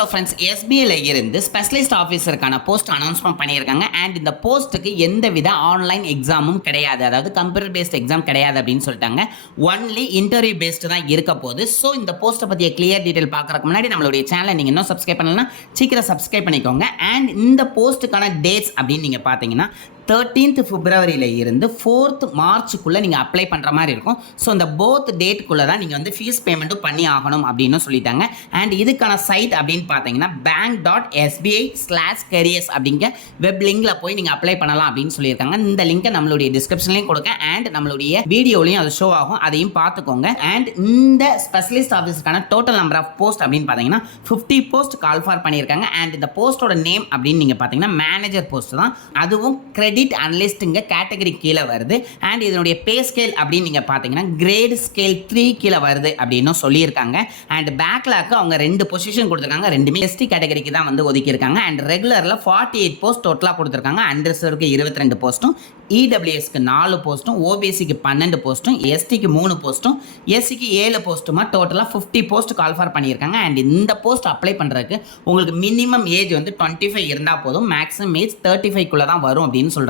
Hello friends, எஸ்பிஐல இருந்து specialist ஆஃபீஸருக்கான post announcement பண்ணியிருக்காங்க. And இந்த போஸ்ட்டுக்கு எந்த வித ஆன்லைன் எக்ஸாமும் கிடையாது, அதாவது கம்ப்யூட்டர் பேஸ்ட் எக்ஸாம் கிடையாது அப்படின்னு சொல்லிட்டாங்க. ஒன்லி இன்டர்வியூ பேஸ்டு தான் இருக்க போகுது. ஸோ இந்த போஸ்ட்டை பற்றிய கிளியர் டீட்டெயில் பார்க்கறதுக்கு முன்னாடி நம்மளுடைய சேனலை நீங்கள் இன்னும் சப்ஸ்கிரைப் பண்ணலாம், சீக்கிரம் சப்ஸ்கிரைப் பண்ணிக்கோங்க. அண்ட் இந்த போஸ்ட்டுக்கான டேட்ஸ் அப்படின்னு நீங்கள் பார்த்தீங்கன்னா 13th February இருந்து 4th Marchக்குள்ளே நீங்கள் அப்ளை பண்ணுற மாதிரி இருக்கும். ஸோ இந்த போத் டேட்டுக்குள்ளே தான் நீங்கள் வந்து ஃபீஸ் பேமெண்ட்டும் பண்ணி ஆகணும் அப்படின்னு சொல்லிட்டாங்க. அண்ட் இதுக்கான சைட் அப்படின்னு பார்த்தீங்கன்னா bank.sbi/careers அப்படிங்கிற வெப் லிங்கில் போய் நீங்கள் அப்ளை பண்ணலாம் அப்படின்னு சொல்லியிருக்காங்க. இந்த லிங்கை நம்மளுடைய டிஸ்கிரிப்ஷன்லையும் கொடுக்க அண்ட் நம்மளுடைய வீடியோலையும் அது ஷோ ஆகும், அதையும் பார்த்துக்கோங்க. அண்ட் இந்த ஸ்பெஷலிஸ்ட் ஆஃபீஸருக்கான டோட்டல் நம்பர் ஆஃப் போஸ்ட் அப்படின்னு பார்த்தீங்கன்னா 50 போஸ்ட் கால் ஃபார் பண்ணியிருக்காங்க. அண்ட் இந்த போஸ்ட்டோட நேம் அப்படின்னு நீங்கள் பார்த்தீங்கன்னா மேனேஜர் போஸ்ட் தான், அதுவும் கிரெடிட் அனலிஸ்ட்ங்க கேட்டகரி கீழே வருது. அண்ட் இதனுடைய பே ஸ்கேல் அப்படின்னு நீங்கள் பார்த்தீங்கன்னா கிரேட் ஸ்கேல் 3 கீழே வருது அப்படின்னு சொல்லியிருக்காங்க. அண்ட் பேக்லாக்கு அவங்க 2 பொசிஷன் கொடுத்துருக்காங்க, ரெண்டுமே எஸ்டி கேட்டகரிக்கு தான் வந்து ஒதுக்கியிருக்காங்க. அண்ட் ரெகுலரில் 48 போஸ்ட் டோட்டலாக கொடுத்துருக்காங்க. அண்டர்சர்வ்க்கு 22 போஸ்ட்டும், இடபிள்யூஎஸ்க்கு 4 போஸ்ட்டும், ஓபிசிக்கு 12 போஸ்ட்டும், எஸ்டிக்கு 3 போஸ்ட்டும், எஸ்சிக்கு 7 போஸ்ட்டுமா டோட்டலாக 50 போஸ்ட் கால் ஃபார் பண்ணியிருக்காங்க. அண்ட் இந்த போஸ்ட் அப்ளை பண்ணுறதுக்கு உங்களுக்கு மினிமம் ஏஜ் வந்து 25 இருந்தால் போதும், மேக்ஸிமம் ஏஜ் 35க்குள்ளே தான் வரும் அப்படின்னு சொல்கிறாங்க.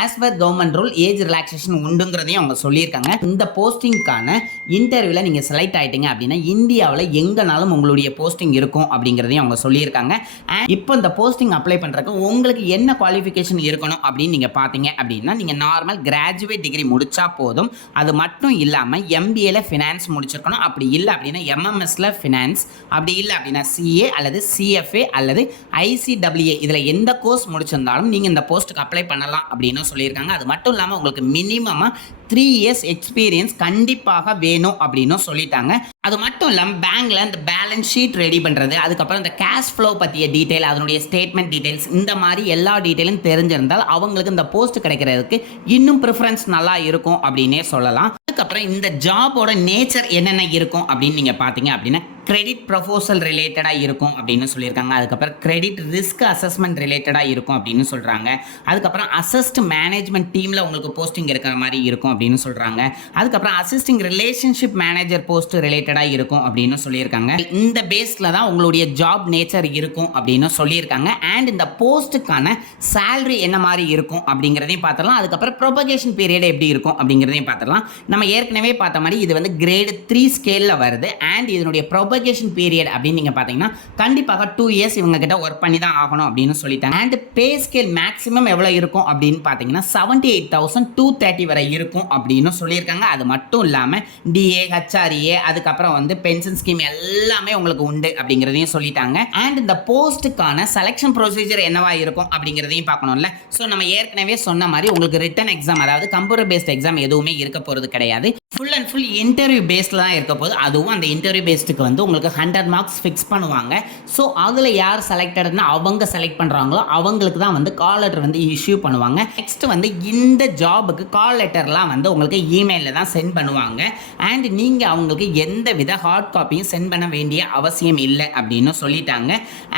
As per government rule age relaxation உண்டுங்கிறதையும் அவங்க சொல்லியிருக்காங்க. இந்த போஸ்டிங்கான இன்டர்வியூவில் நீங்கள் செலக்ட் ஆகிட்டீங்க அப்படின்னா இந்தியாவில் எங்கேனாலும் உங்களுடைய போஸ்டிங் இருக்கும் அப்படிங்கிறதையும் அவங்க சொல்லியிருக்காங்க. அண்ட் இப்போ இந்த போஸ்டிங் அப்ளை பண்ணுறதுக்கு உங்களுக்கு என்ன குவாலிஃபிகேஷன் இருக்கணும் அப்படின்னு நீங்கள் பார்த்தீங்க அப்படின்னா நீங்கள் நார்மல் கிராஜுவேட் டிகிரி முடித்தா போதும். அது மட்டும் இல்லாமல் எம்பிஏல ஃபினான்ஸ் முடிச்சிருக்கணும், அப்படி இல்லை அப்படின்னா எம்எம்எஸ்ல ஃபினான்ஸ், அப்படி இல்லை அப்படின்னா சிஏ அல்லது சிஎஃப்ஏ அல்லது ஐசிடபிள்யூஏ இதில் எந்த கோர்ஸ் முடிச்சிருந்தாலும் நீங்கள் இந்த போஸ்ட்டுக்கு அப்ளை பண்ணலாம் அப்படின்னு சொல்லியிருக்காங்க. அது மட்டும் இல்லாமல் உங்களுக்கு மினிமமாக 3 years எக்ஸ்பீரியன்ஸ் கண்டிப்பாக வேணும் அப்படின்னு சொல்லிட்டாங்க. அது மட்டும் இல்லாமல் பேங்க்ல இந்த பேலன்ஸ் ஷீட் ரெடி பண்ணுறது, அதுக்கப்புறம் இந்த கேஷ் ஃப்ளோ பற்றிய டீட்டெயில், அதனுடைய ஸ்டேட்மெண்ட் டீட்டெயில்ஸ், இந்த மாதிரி எல்லா டீட்டெயிலும் தெரிஞ்சிருந்தால் அவங்களுக்கு இந்த போஸ்ட் கிடைக்கிறதுக்கு இன்னும் ப்ரிஃபரன்ஸ் நல்லா இருக்கும் அப்படின்னே சொல்லலாம். அதுக்கப்புறம் இந்த ஜாபோட நேச்சர் என்னென்ன இருக்கும் அப்படின்னு நீங்கள் பார்த்தீங்க அப்படின்னா கிரெடிட் ப்ரொபோசல் ரிலேட்டடாக இருக்கும் அப்படின்னு சொல்லியிருக்காங்க. அதுக்கப்புறம் கிரெடிட் ரிஸ்க் அசஸ்மெண்ட் ரிலேட்டடாக இருக்கும் அப்படின்னு சொல்கிறாங்க. அதுக்கப்புறம் அசிஸ்ட் மேனேஜ்மெண்ட் டீமில் உங்களுக்கு போஸ்டிங் இருக்கிற மாதிரி இருக்கும் அப்படின்னு சொல்கிறாங்க. அதுக்கப்புறம் அசிஸ்டிங் ரிலேஷன்ஷிப் மேனேஜர் போஸ்ட் ரிலேட்டடாக இருக்கும் அப்படின்னு சொல்லியிருக்காங்க. இந்த பேஸில் தான் உங்களுடைய ஜாப் நேச்சர் இருக்கும் அப்படின்னு சொல்லியிருக்காங்க. அண்ட் இந்த போஸ்ட்டுக்கான சேலரி என்ன மாதிரி இருக்கும் அப்படிங்கிறதையும் பார்த்துடலாம். அதுக்கப்புறம் ப்ரொபகேஷன் பீரியட் எப்படி இருக்கும் அப்படிங்கிறதையும் பார்த்துடலாம். நம்ம ஏற்கனவே பார்த்த மாதிரி இது வந்து கிரேடு 3 ஸ்கேலில் வருது. அண்ட் இதனுடைய ப்ரொபகேஷன் பீரியட் அப்படின்னு நீங்கள் பார்த்தீங்கன்னா கண்டிப்பாக 2 years இவங்க கிட்ட ஒர்க் பண்ணி தான் ஆகணும் அப்படின்னு சொல்லிட்டாங்க. அண்ட் பே ஸ்கேல் மேக்ஸிமம் எவ்வளோ இருக்கும் அப்படின்னு பார்த்தீங்கன்னா 78,230 வரை இருக்கும் அப்படின்னு சொல்லியிருக்காங்க. அது மட்டும் இல்லாமல் டிஏ, ஹச்ஆர்ஏ, அதுக்கப்புறம் வந்து பென்ஷன் ஸ்கீம் எல்லாமே உங்களுக்கு உண்டு அப்படிங்கிறதையும் சொல்லிட்டாங்க. அண்ட் இந்த போஸ்ட்டுக்கான செலெக்ஷன் ப்ரொசீஜர் என்னவா இருக்கும் அப்படிங்கிறதையும் பார்க்கணும்ல. ஸோ நம்ம ஏற்கனவே சொன்ன மாதிரி உங்களுக்கு ரிட்டன் எக்ஸாம், அதாவது கம்ப்யூட்டர் பேஸ்ட் எக்ஸாம் எதுவுமே இருக்க போகிறது கிடையாது. ஃபுல் அண்ட் ஃபுல் இன்டர்வியூ பேஸில் தான் இருக்க போகுது. அதுவும் அந்த இன்டர்வியூ பேஸ்டுக்கு வந்து உங்களுக்கு 100 மார்க்ஸ் ஃபிக்ஸ் பண்ணுவாங்க. ஸோ அதில் யார் செலக்டட்னா அவங்க செலக்ட் பண்ணுறாங்களோ அவங்களுக்கு தான் வந்து கால் லெட்டர் வந்து இஷ்யூ பண்ணுவாங்க. நெக்ஸ்ட் வந்து இந்த ஜாபுக்கு கால் லெட்டர்லாம் வந்து உங்களுக்கு இமெயிலில் தான் சென்ட் பண்ணுவாங்க. அண்ட் நீங்கள் அவங்களுக்கு எந்த வித ஹார்ட் காப்பியும் சென்ட் பண்ண வேண்டிய அவசியம் இல்லை அப்படின்னு சொல்லிட்டாங்க.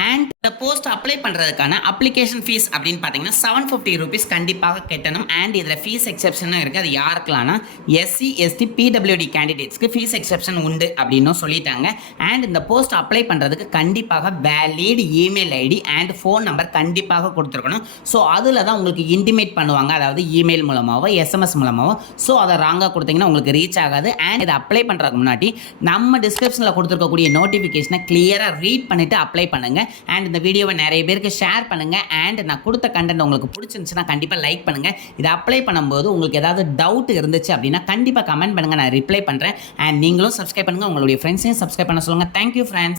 அண்ட் இந்த போஸ்ட் அப்ளை பண்ணுறதுக்கான அப்ளிகேஷன் ஃபீஸ் அப்படின்னு பார்த்தீங்கன்னா 750 rupees கண்டிப்பாக கட்டணும். அண்ட் இதில் ஃபீஸ் எக்ஸெப்ஷனும் இருக்குது. அது யாருக்கெல்லாம்னா எஸ்சி, எஸ்டி, பிடபிள்யூடி கேண்டிடேட்ஸ்க்கு ஃபீஸ் எக்ஸெப்ஷன் உண்டு அப்படின்னு சொல்லிட்டாங்க. அண்ட் இந்த போஸ்ட் அப்ளை பண்ணுறதுக்கு கண்டிப்பாக valid email ID and phone number கண்டிப்பாக கொடுத்துருக்கணும். ஸோ அதில் தான் உங்களுக்கு இன்டிமேட் பண்ணுவாங்க, அதாவது இமெயில் மூலமாகவோ எஸ்எம்எஸ் மூலமாகவோ. ஸோ அதை ராங்காக கொடுத்தீங்கன்னா உங்களுக்கு ரீச் ஆகாது. அண்ட் இதை அப்ளை பண்ணுறதுக்கு முன்னாடி நம்ம டிஸ்கிரிப்ஷனில் கொடுத்துருக்கக்கூடிய நோட்டிஃபிகேஷனை கிளியராக ரீட் பண்ணிவிட்டு அப்ளை பண்ணுங்கள். அண்ட் இந்த வீடியோவை நிறைய பேருக்கு ஷேர் பண்ணுங்கள். அண்ட் நான் கொடுத்த கண்டென்ட் உங்களுக்கு பிடிச்சிருந்துச்சுன்னா கண்டிப்பாக லைக் பண்ணுங்கள். இதை அப்ளை பண்ணும்போது உங்களுக்கு ஏதாவது டவுட் இருந்துச்சு அப்படின்னா கண்டிப்பாக கமெண்ட் பண்ணுங்கள், நான் ரிப்ளை பண்ணுறேன். அண்ட் நீங்களும் சப்ஸ்கிரைப் பண்ணுங்கள், உங்களுடைய ஃப்ரெண்ட்ஸையும் சப்ஸ்கிரைப் பண்ண சொல்லுங்கள். Thank you friends.